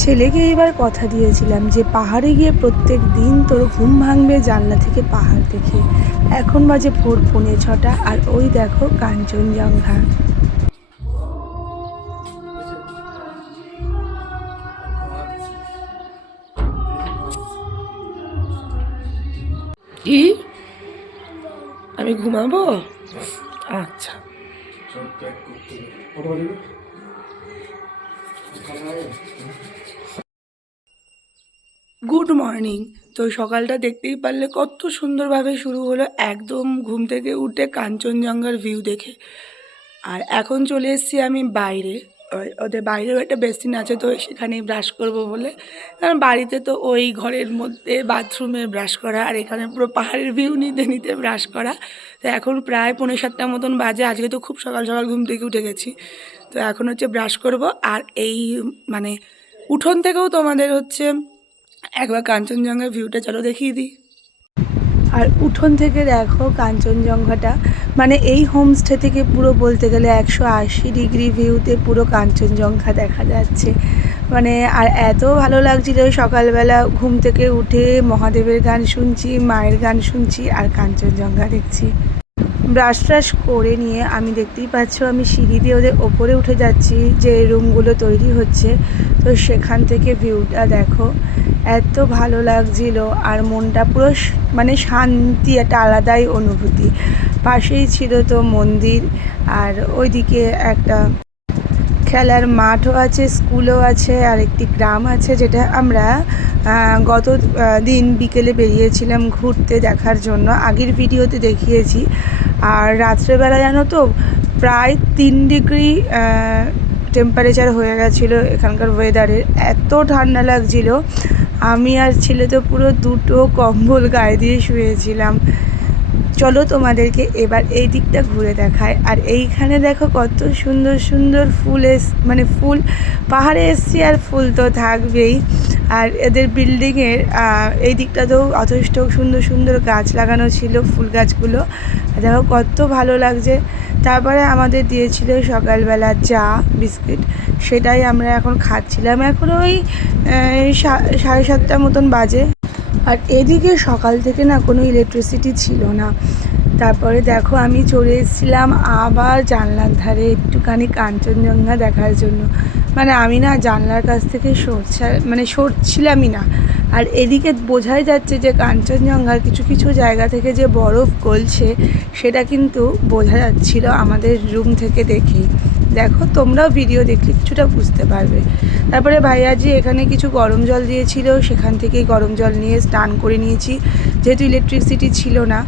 ছেলেকে এবার কথা দিয়েছিলাম যে পাহাড়ে গিয়ে প্রত্যেক দিন তোর ঘুম ভাঙবে জানলা থেকে পাহাড় দেখে। এখন বাজে ভোর পৌনে ছটা আর ওই দেখো কাঞ্চনজঙ্ঘা কি? আমি ঘুমাবো? আচ্ছা। গুড মর্নিং তো সকালটা দেখতেই পারলে কত সুন্দরভাবে শুরু হলো একদম ঘুম থেকে উঠে কাঞ্চনজঙ্ঘার ভিউ দেখে। আর এখন চলে এসেছি আমি বাইরে। ওদের বাইরেও একটা বেসিন আছে, তো সেখানেই ব্রাশ করব বলে। কারণ বাড়িতে তো ওই ঘরের মধ্যে বাথরুমে ব্রাশ করা আর এখানে পুরো পাহাড়ের ভিউ নিতে নিতে ব্রাশ করা। তো এখন প্রায় পৌনে সাতটার মতন বাজে, আজকে তো খুব সকাল সকাল ঘুম থেকে উঠে গেছি। তো এখন হচ্ছে ব্রাশ করব আর এই মানে উঠোন থেকেও তোমাদের হচ্ছে একবার কাঞ্চনজঙ্ঘার ভিউটা চলো দেখিয়ে দিই। আর উঠোন থেকে দেখো কাঞ্চনজঙ্ঘাটা। মানে এই হোমস্টে থেকে পুরো বলতে গেলে একশো আশি ডিগ্রি ভিউতে পুরো কাঞ্চনজঙ্ঘা দেখা যাচ্ছে। মানে আর এত ভালো লাগছিল সকালবেলা ঘুম থেকে উঠে মহাদেবের গান শুনছি, মায়ের গান শুনছি আর কাঞ্চনজঙ্ঘা দেখছি। ব্রাশ ট্রাশ করে নিয়ে আমি দেখতেই পাচ্ছ আমি সিঁড়ি দিয়ে ওদের ওপরে উঠে যাচ্ছি যে রুমগুলো তৈরি হচ্ছে। তো সেখান থেকে ভিউটা দেখো। এত ভালো লাগছিল আর মনটা পুরো মানে শান্তি, একটা আলাদাই অনুভূতি। পাশেই ছিল তো মন্দির আর ওইদিকে একটা খেলার মাঠও আছে, স্কুলও আছে আর একটি গ্রাম আছে যেটা আমরা গত দিন বিকেলে বেরিয়েছিলাম ঘুরতে দেখার জন্য। আগের ভিডিওতে দেখিয়েছি। আর রাত্রেবেলা জানো তো, প্রায় তিন ডিগ্রি টেম্পারেচার হয়ে গেছিল এখানকার ওয়েদারের এত ঠান্ডা লাগছিল। আমি আর ছেলে তো পুরো দুটো কম্বল গায়ে দিয়ে শুয়েছিলাম। চলো তোমাদেরকে এবার এই দিকটা ঘুরে দেখায় আর এইখানে দেখো কত সুন্দর সুন্দর ফুল এস মানে ফুল, পাহাড়ে এসছি আর ফুল তো থাকবেই। আর এদের বিল্ডিংয়ের এই দিকটাতেও যথেষ্ট সুন্দর সুন্দর গাছ লাগানো ছিল ফুল গাছগুলো। দেখো কত ভালো লাগছে। তারপরে আমাদের দিয়েছিল সকালবেলা চা, বিস্কিট। সেটাই আমরা এখন খাচ্ছিলাম। এখন ওই সা- সাড়ে সাতটার মতন বাজে। আর এদিকে সকাল থেকে না কোনো ইলেকট্রিসিটি ছিল না। তারপরে দেখো আমি চলে এসেছিলাম আবার জানলার ধারে একটুখানি কাঞ্চনজঙ্ঘা দেখার জন্য। মানে আমি না জানলার কাছ থেকে সরছা মানে সরছিলামই না। আর এদিকে বোঝাই যাচ্ছে যে কাঞ্চনজঙ্ঘার কিছু কিছু জায়গা থেকে যে বরফ গলছে, সেটা কিন্তু বোঝা যাচ্ছিল আমাদের রুম থেকে দেখেই। দেখো, তোমরাও ভিডিও দেখলে কিছুটা বুঝতে পারবে। তারপরে ভাইয়াজি এখানে কিছু গরম জল দিয়েছিল, সেখান থেকেই গরম জল নিয়ে স্নান করে নিয়েছি। যেহেতু ইলেকট্রিসিটি ছিল না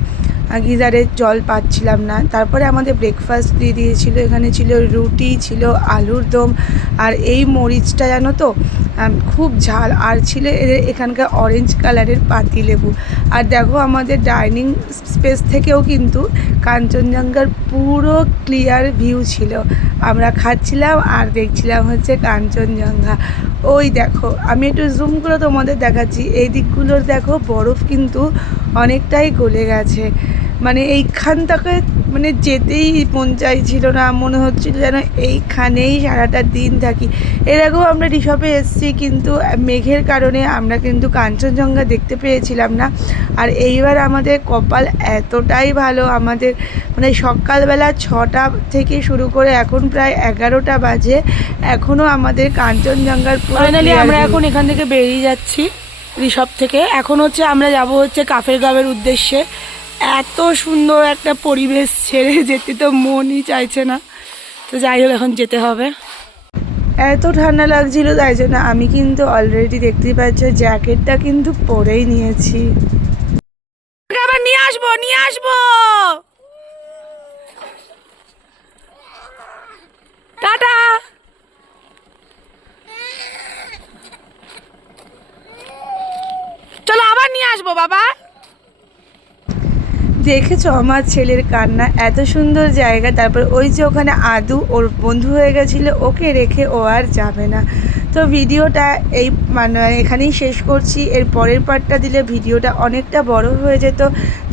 গিজারের জল পাচ্ছিলাম না। তারপরে আমাদের ব্রেকফাস্ট দিয়ে দিয়েছিল, এখানে ছিল রুটি, ছিল আলুর দম, আর এই মরিচটা জানো তো খুব ঝাল। আর ছিল এদের এখানকার অরেঞ্জ কালারের পাতি লেবু। আর দেখো আমাদের ডাইনিং স্পেস থেকেও কিন্তু কাঞ্চনজঙ্ঘার পুরো ক্লিয়ার ভিউ ছিল। আমরা খাচ্ছিলাম আর দেখছিলাম হচ্ছে কাঞ্চনজঙ্ঘা। ওই দেখো, আমি একটু জুম করে তোমাদের দেখাচ্ছি। এই দিকগুলোর দেখো বরফ কিন্তু অনেকটাই গলে গেছে। মানে এইখান থেকে মানে যেতেই মন চাইছিল না মনে হচ্ছিল যেন এইখানেই সারাটা দিন থাকি। এর আগেও আমরা রিসপে এসেছি কিন্তু মেঘের কারণে আমরা কিন্তু কাঞ্চনজঙ্ঘা দেখতে পেয়েছিলাম না। আর এইবার আমাদের কপাল এতটাই ভালো আমাদের মানে সকালবেলা ছটা থেকে শুরু করে এখন প্রায় এগারোটা বাজে এখনও আমাদের কাঞ্চনজঙ্ঘার ফাইনালি আমরা এখন এখান থেকে বেরিয়ে যাচ্ছি ঋষভ থেকে। এখন হচ্ছে আমরা যাব হচ্ছে কাফের গাবের উদ্দেশ্যে। এত সুন্দর একটা পরিবেশ ছেড়ে যেতে তো মনই চাইছে না। তো যাই হোক, এখন যেতে হবে। এত ঠান্ডা লাগছিল তাই জন্য আমি কিন্তু অলরেডি দেখতেই পাচ্ছ, জ্যাকেটটা কিন্তু পরেই নিয়েছি। আবার নিয়ে আসব নিয়ে আসব! টাটা! চলো আবার নিয়ে আসব, বাবা। দেখেছ আমার ছেলের কান্না? এত সুন্দর জায়গা। তারপর ওই যে ওখানে আদু ওর বন্ধু হয়ে গেছিল ওকে রেখে ও আর যাবে না। তো ভিডিওটা এই মানে এখানেই শেষ করছি। এর পরের পার্টটা দিলে ভিডিওটা অনেকটা বড় হয়ে যেত।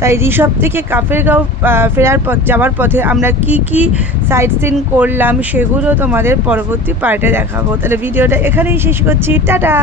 তাই রিসব থেকে কাফেরগাঁও আহ, ফেরার পথ যাওয়ার পথে আমরা কি কি সাইট সিন করলাম সেগুলো তোমাদের পরবর্তী পার্টে দেখাবো। তাহলে ভিডিওটা এখানেই শেষ করছি। টাটা!